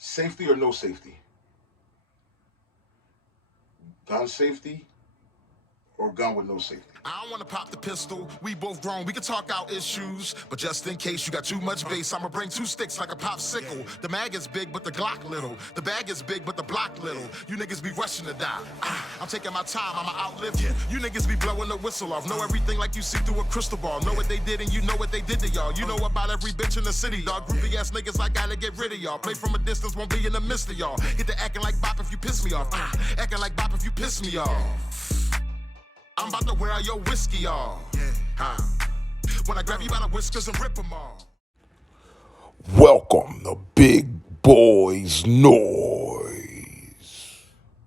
Safety or no safety? Gun safety or gun with no safety? I don't wanna pop the pistol. We both grown, we can talk out issues. But just in case you got too much bass, I'ma bring two sticks like a popsicle. The mag is big, but the Glock little. The bag is big, but the block little. You niggas be rushing to die. I'm taking my time, I'ma outlive you. You niggas be blowing the whistle off. Know everything like you see through a crystal ball. Know what they did and you know what they did to y'all. You know about every bitch in the city, dog. Groupie ass niggas, I gotta get rid of y'all. Play from a distance, won't be in the midst of y'all. Get to acting like bop if you piss me off. Acting like bop if you piss me off. I'm about to wear out your whiskey off. When I grab you by the whiskers and rip them off. Welcome to Big Boys Noise.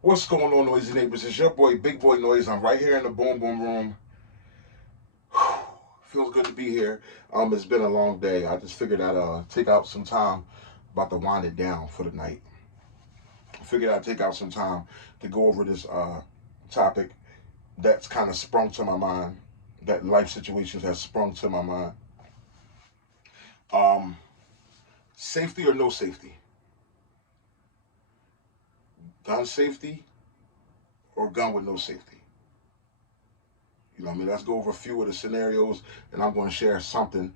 What's going on, noisy neighbors? It's your boy, Big Boy Noise. I'm right here in the Boom Boom Room. Feels good to be here. It's been a long day. I just figured I'd take out some time, about to wind it down for the night. I figured I'd take out some time to go over this topic that's kind of sprung to my mind, that life situations have sprung to my mind. Safety or no safety? Gun safety or gun with no safety? You know what I mean? Let's go over a few of the scenarios, and I'm going to share something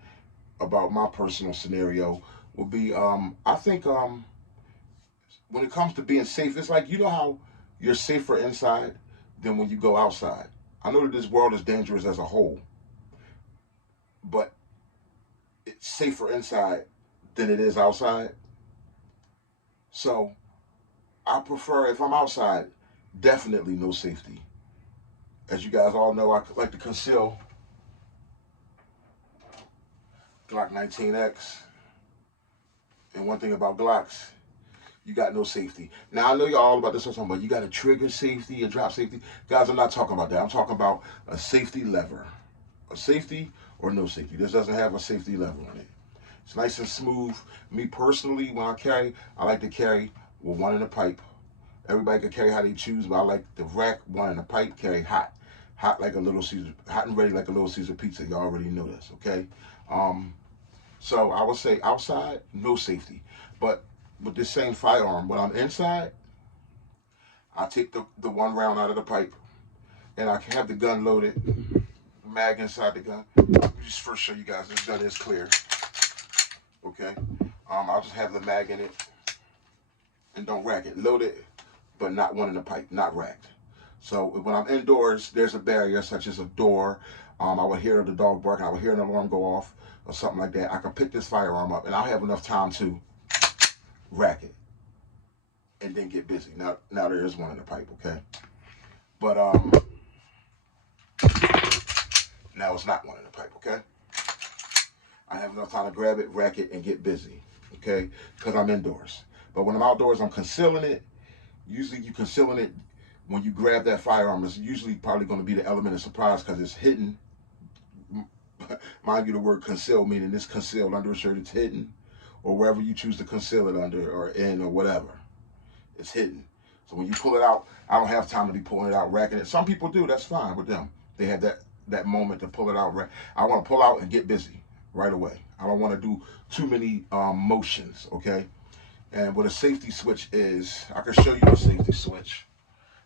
about my personal scenario. Will be, I think, when it comes to being safe, it's like, you know how you're safer inside than when you go outside. I know that this world is dangerous as a whole, but it's safer inside than it is outside. So I prefer, if I'm outside, definitely no safety. As you guys all know, I like to conceal Glock 19X. And one thing about Glocks, you got no safety. Now, I know y'all all about this, but you got a trigger safety, a drop safety. Guys, I'm not talking about that. I'm talking about a safety lever. A safety or no safety. This doesn't have a safety lever on it. It's nice and smooth. Me personally, when I carry, I like to carry with one in the pipe. Everybody can carry how they choose, but I like the rack, one in the pipe, carry hot. Hot like a Little Caesar, hot and ready like a Little Caesar pizza. Y'all already know this, okay? So I would say outside, no safety. But with this same firearm, when I'm inside, I take the one round out of the pipe, and I have the gun loaded, mag inside the gun. Let me just first show you guys this gun is clear, okay? I'll just have the mag in it, and don't rack it. Load it, but not one in the pipe, not racked. So when I'm indoors, there's a barrier such as a door. I would hear the dog barking, I would hear an alarm go off or something like that. I can pick this firearm up and I'll have enough time to rack it and then get busy. Now there is one in the pipe, okay? But now it's not one in the pipe, okay? I have enough time to grab it, rack it, and get busy, okay? Because I'm indoors. But when I'm outdoors, I'm concealing it. Usually you concealing it when you grab that firearm, it's usually probably going to be the element of surprise because it's hidden. Mind you, the word conceal meaning it's concealed under a shirt, it's hidden, or wherever you choose to conceal it under or in or whatever. It's hidden. So when you pull it out, I don't have time to be pulling it out, racking it. Some people do, that's fine with them. They have that moment to pull it out. I want to pull out and get busy right away. I don't want to do too many motions, okay? And what a safety switch is, I can show you a safety switch.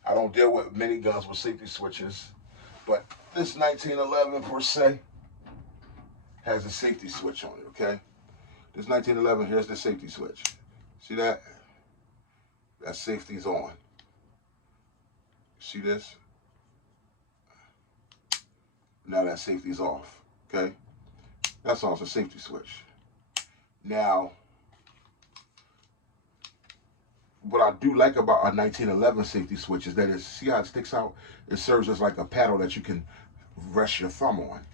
I don't deal with many guns with safety switches, but this 1911 per se has a safety switch on it, okay? This 1911, here's the safety switch. See that? That safety's on. See this? Now that safety's off, okay? That's all, it's a safety switch. Now, what I do like about a 1911 safety switch is that see how it sticks out? It serves as like a paddle that you can rest your thumb on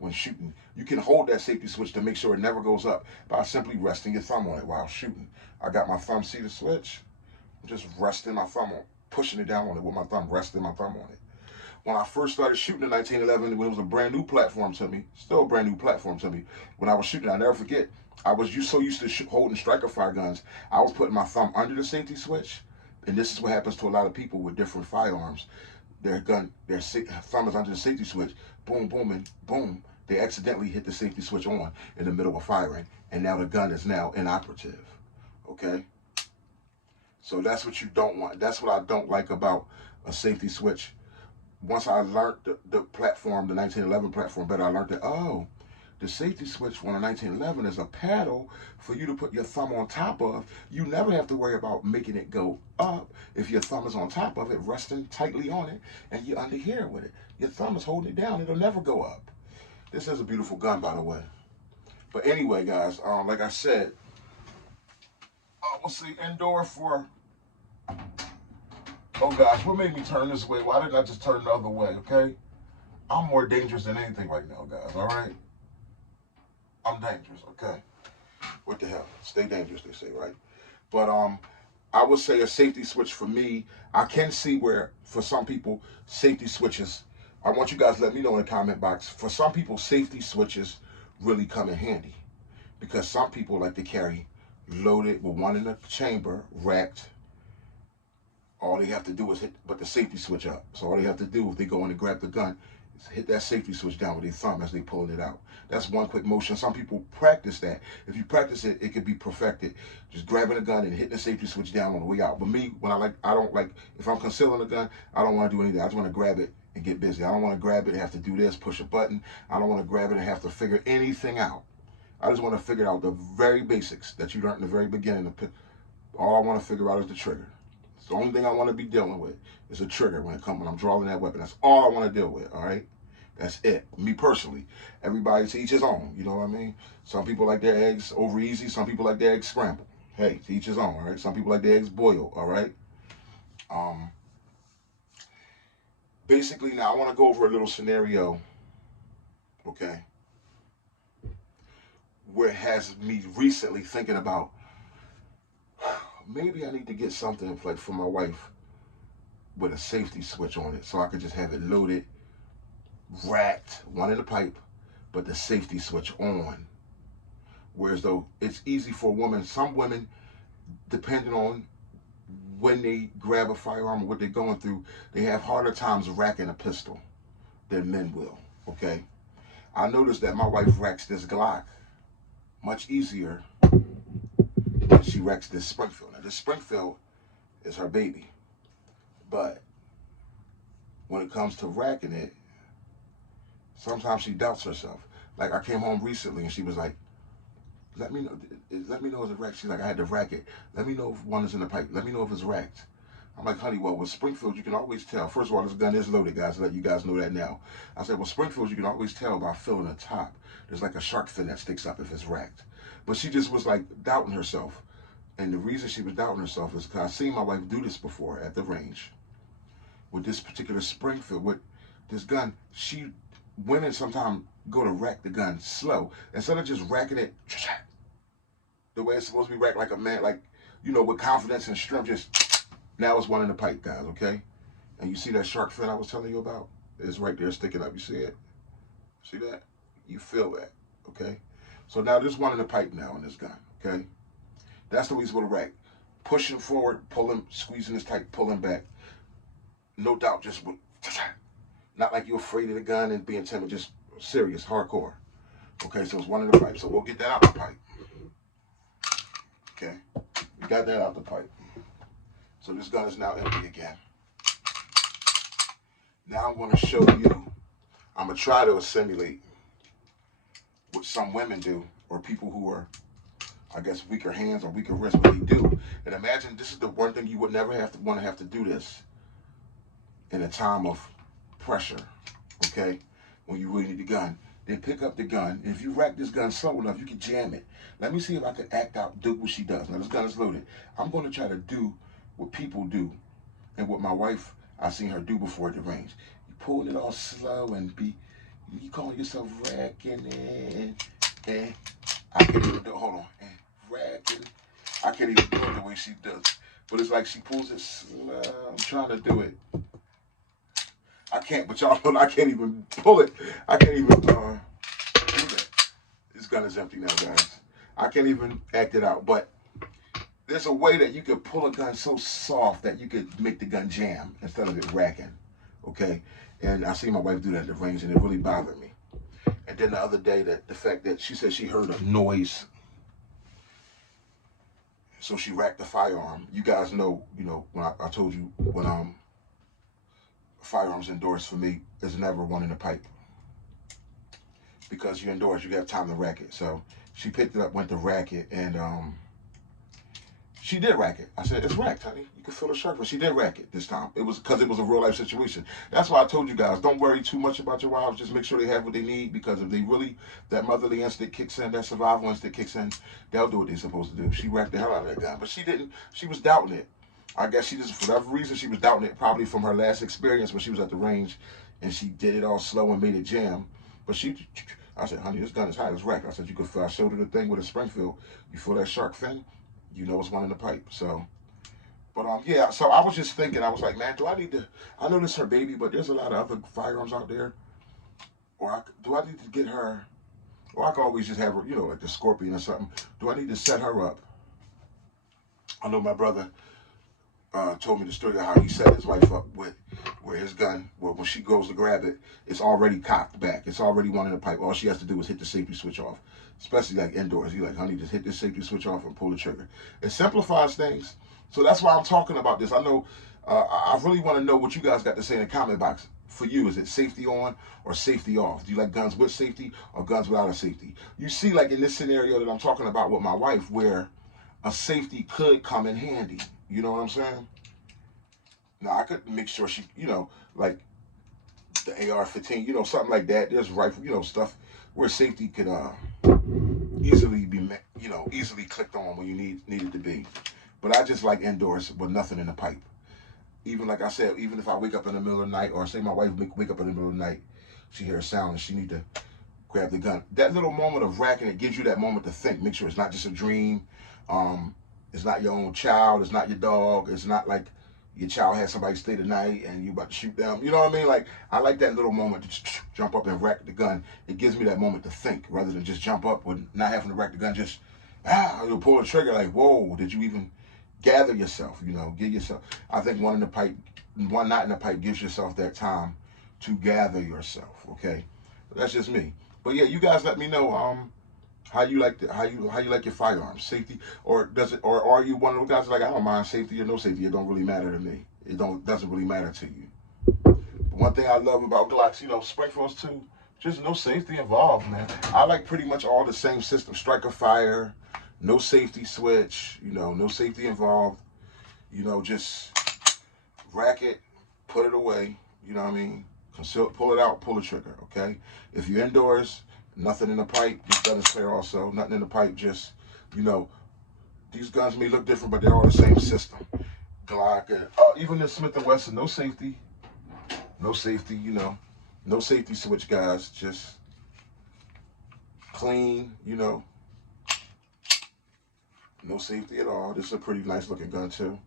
when shooting. You can hold that safety switch to make sure it never goes up by simply resting your thumb on it while shooting. I got my thumb, see the switch? I'm just resting my thumb on, pushing it down on it with my thumb, resting my thumb on it. When I first started shooting in 1911, when it was a brand new platform to me, still a brand new platform to me, when I was shooting, I'll never forget, I was so used to holding striker fire guns, I was putting my thumb under the safety switch, and this is what happens to a lot of people with different firearms. Their thumb is under the safety switch, boom, boom, and boom, they accidentally hit the safety switch on in the middle of firing, and now the gun is now inoperative, okay? So that's what you don't want. That's what I don't like about a safety switch. Once I learned the platform, the 1911 platform better, I learned that, oh, the safety switch on a 1911 is a paddle for you to put your thumb on top of. You never have to worry about making it go up if your thumb is on top of it, resting tightly on it, and you're under here with it. Your thumb is holding it down. It'll never go up. This is a beautiful gun, by the way. But anyway, guys, like I said, we'll see indoor for... Oh, gosh, what made me turn this way? Why didn't I just turn the other way, okay? I'm more dangerous than anything right now, guys, all right? I'm dangerous, okay? What the hell? Stay dangerous, they say, right? But I would say a safety switch for me, I can see where, for some people, safety switches, I want you guys to let me know in the comment box, for some people, safety switches really come in handy. Because some people like to carry loaded with one in the chamber, racked. All they have to do is put the safety switch up. So all they have to do if they go in and grab the gun is hit that safety switch down with their thumb as they pulling it out. That's one quick motion. Some people practice that. If you practice it, it could be perfected. Just grabbing a gun and hitting the safety switch down on the way out. But me, when I don't like, if I'm concealing a gun, I don't want to do anything. I just want to grab it and get busy. I don't want to grab it and have to do this, push a button. I don't want to grab it and have to figure anything out. I just want to figure out the very basics that you learned in the very beginning. All I want to figure out is the trigger. It's the only thing I want to be dealing with is a trigger when I'm drawing that weapon. That's all I want to deal with, all right? That's it. Me personally. Everybody to each his own, you know what I mean? Some people like their eggs over easy. Some people like their eggs scrambled. Hey, to each his own, all right? Some people like their eggs boiled, all right? Basically, now I want to go over a little scenario, okay, where it has me recently thinking about maybe I need to get something like for my wife with a safety switch on it so I could just have it loaded, racked, one in the pipe, but the safety switch on. Whereas though it's easy for a woman, some women, depending on when they grab a firearm or what they're going through, they have harder times racking a pistol than men will, okay? I noticed that my wife racks this Glock much easier than she racks this Springfield. Now, this Springfield is her baby, but when it comes to racking it, sometimes she doubts herself. Like, I came home recently and she was like, let me know if it's racked. She's like, I had to rack it. Let me know if one is in the pipe. Let me know if it's racked. I'm like, honey, well, with Springfield, you can always tell. First of all, this gun is loaded, guys. Let you guys know that now. I said, well, Springfield, you can always tell by feeling the top. There's like a shark fin that sticks up if it's racked. But she just was like doubting herself. And the reason she was doubting herself is because I've seen my wife do this before at the range. With this particular Springfield, with this gun, women sometimes go to rack the gun slow. Instead of just racking it the way it's supposed to be racked, like a man, like, you know, with confidence and strength, just, now it's one in the pipe, guys, okay? And you see that shark fin I was telling you about? It's right there sticking up, you see it? See that? You feel that, okay? So now there's one in the pipe now in this gun, okay? That's the way it's going to rack. Pushing forward, pulling, squeezing this tight, pulling back. No doubt, just not like you're afraid of the gun and being timid, just serious, hardcore. Okay, so it's one in the pipe. So we'll get that out the pipe. Okay, we got that out the pipe. So this gun is now empty again. Now I'm going to show you, I'm going to try to simulate what some women do, or people who are, I guess, weaker hands or weaker wrists, what they do. And imagine this is the one thing you would never want to do this in a time of pressure, okay? When you really need the gun. Then pick up the gun. And if you rack this gun slow enough, you can jam it. Let me see if I can act out, do what she does. Now this gun is loaded. I'm going to try to do what people do and what my wife, I've seen her do before at the range. You pulling it all slow and you calling yourself racking it. And I can't even do it. Hold on. And racking. I can't even do it the way she does. But it's like she pulls it slow. I'm trying to do it. I can't, but y'all know I can't even pull it. I can't even do that. This gun is empty now, guys. I can't even act it out. But there's a way that you can pull a gun so soft that you could make the gun jam instead of it racking. Okay? And I see my wife do that at the range, and it really bothered me. And then the other day, the fact that she said she heard a noise. So she racked the firearm. You guys know, when I told you when firearms indoors for me is never one in the pipe, because you're indoors, you have time to rack it. So she picked it up, went to rack it, and she did rack it. I said, it's racked, honey. You can feel the shark. But she did rack it this time. It was because it was a real life situation. That's why I told you guys, don't worry too much about your wives. Just make sure they have what they need, because if they really, that motherly instinct kicks in, that survival instinct kicks in, they'll do what they're supposed to do. She racked the hell out of that gun. But she didn't. She was doubting it. I guess she just, for whatever reason, she was doubting it, probably from her last experience when she was at the range and she did it all slow and made it jam. But I said, honey, this gun is hot. It's racked. I said, you could feel, I showed her the thing with a Springfield. You feel that shark fin? You know it's one in the pipe. So, but yeah, so I was just thinking, I was like, man, do I need to, I know this is her baby, but there's a lot of other firearms out there. Or do I need to get her, or I can always just have her, like the Scorpion or something. Do I need to set her up? I know my brother told me the story of how he set his wife up with where his gun, when she goes to grab it, it's already cocked back. It's already one in the pipe. All she has to do is hit the safety switch off, especially like indoors. You're like, honey, just hit this safety switch off and pull the trigger. It simplifies things. So that's why I'm talking about this. I know, I really want to know what you guys got to say in the comment box. For you, is it safety on or safety off? Do you like guns with safety or guns without a safety? You see, like in this scenario that I'm talking about with my wife, where a safety could come in handy. You know what I'm saying? Now, I could make sure she, like the AR-15, something like that. There's rifle, stuff where safety could easily be, easily clicked on when you need it to be. But I just like indoors with nothing in the pipe. Even like I said, even if I wake up in the middle of the night, or say my wife wake up in the middle of the night, she hears a sound and she need to grab the gun. That little moment of racking it gives you that moment to think. Make sure it's not just a dream. It's not your own child. It's not your dog. It's not like your child had somebody stay the night and you about to shoot them. You know what I mean? Like, I like that little moment to just jump up and rack the gun. It gives me that moment to think, rather than just jump up with not having to rack the gun. Just, you'll pull the trigger like, whoa, did you even gather yourself? Give yourself. I think one not in the pipe gives yourself that time to gather yourself. Okay, that's just me. But yeah, you guys let me know how you like how you like your firearms, safety, or are you one of those guys like, I don't mind safety or no safety, it don't really matter to me. It doesn't really matter to you. But one thing I love about Glocks, Springfields too, just no safety involved, man. I like pretty much all the same system. Striker fire, no safety switch, no safety involved. Just rack it, put it away, you know what I mean? Pull it out, pull the trigger, okay? If you're indoors, nothing in the pipe, these guns clear also, nothing in the pipe, just, these guns may look different, but they're all the same system. Glock, even the Smith & Wesson, no safety, no safety switch, guys, just clean, no safety at all. This is a pretty nice looking gun too.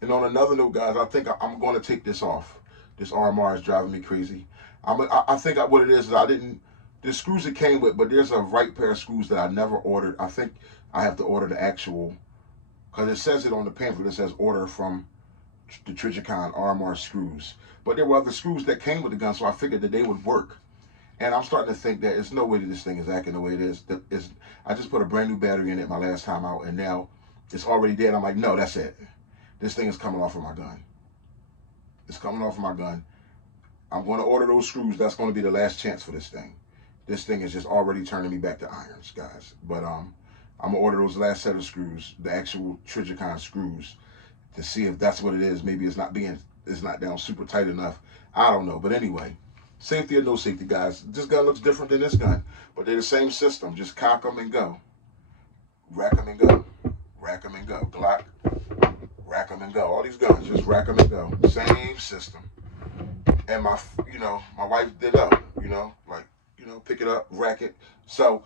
And on another note, guys, I think I'm going to take this off. This RMR is driving me crazy. I think what it is the screws it came with, but there's a right pair of screws that I never ordered. I think I have to order the actual, because it says it on the pamphlet. It says order from the Trijicon RMR screws. But there were other screws that came with the gun, so I figured that they would work. And I'm starting to think that there's no way that this thing is acting the way it is. I just put a brand new battery in it my last time out, and now it's already dead. I'm like, no, that's it. This thing is coming off of my gun. It's coming off of my gun. I'm going to order those screws. That's going to be the last chance for this thing. This thing is just already turning me back to irons, guys. But I'm going to order those last set of screws, the actual Trijicon screws, to see if that's what it is. Maybe it's not down super tight enough. I don't know. But anyway, safety or no safety, guys. This gun looks different than this gun, but they're the same system. Just cock them and go. Rack them and go. Rack them and go. Glock. Rack them and go. All these guns, just rack them and go. Same system. And my wife did up, pick it up, rack it. So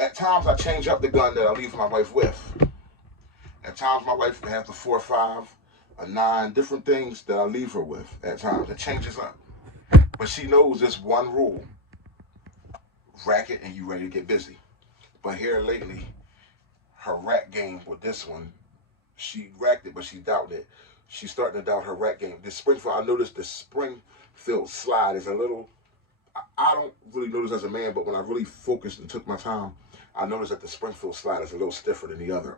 at times I change up the gun that I leave my wife with. At times my wife has the 4.5, a 9, different things that I leave her with. At times it changes up, but she knows this one rule: rack it and you ready to get busy. But here lately, her rack game with this one, she racked it, but she doubted it. She's starting to doubt her rack game. This Springfield, I noticed the Springfield slide is a little, I don't really notice as a man, but when I really focused and took my time, I noticed that the Springfield slide is a little stiffer than the other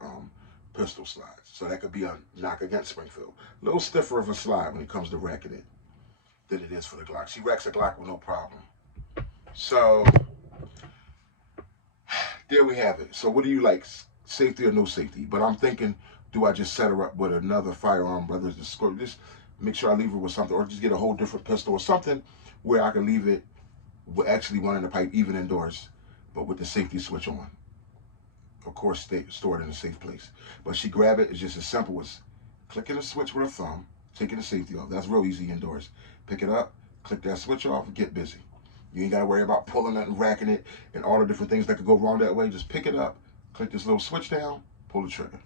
pistol slides. So that could be a knock against Springfield. A little stiffer of a slide when it comes to racking it than it is for the Glock. She racks a Glock with no problem. So there we have it. So what do you like, safety or no safety? But I'm thinking, do I just set her up with another firearm, whether it's the squirt, just make sure I leave her with something, or just get a whole different pistol or something where I can leave it with actually one in the pipe, even indoors, but with the safety switch on. Of course, store it in a safe place. But she grab it, it's just as simple as clicking the switch with her thumb, taking the safety off. That's real easy indoors. Pick it up, click that switch off, and get busy. You ain't gotta worry about pulling it and racking it and all the different things that could go wrong that way. Just pick it up, click this little switch down, pull the trigger.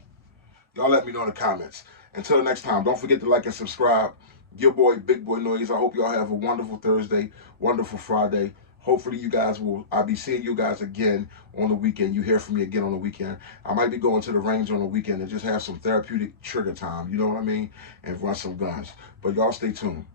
Y'all let me know in the comments. Until the next time, don't forget to like and subscribe. Your boy, Big Boy Noise. I hope y'all have a wonderful Thursday, wonderful Friday. Hopefully you guys I'll be seeing you guys again on the weekend. You hear from me again on the weekend. I might be going to the range on the weekend and just have some therapeutic trigger time, you know what I mean? And run some guns. But y'all stay tuned.